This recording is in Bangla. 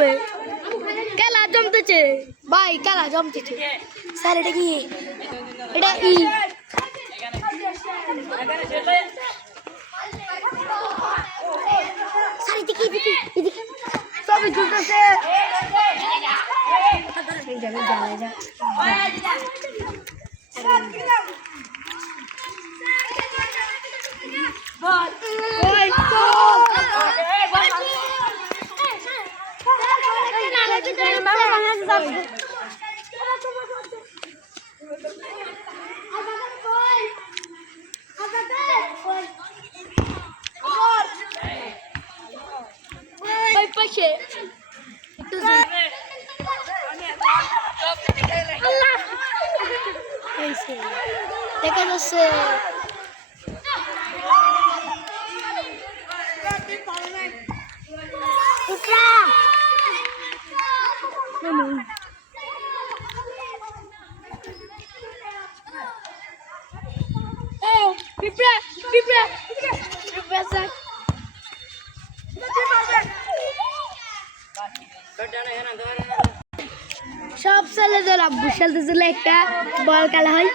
চলবে খেলা জমতেছে ভাই খেলা জমতেছে স্যার এটা কি এটা ই স্যার এদিকে এদিকে এদিকে সবই চলতেছে দেখা যাচ্ছে সব ছেলেদের আব্বু খেলতেছিল একটা বল খেলা হয়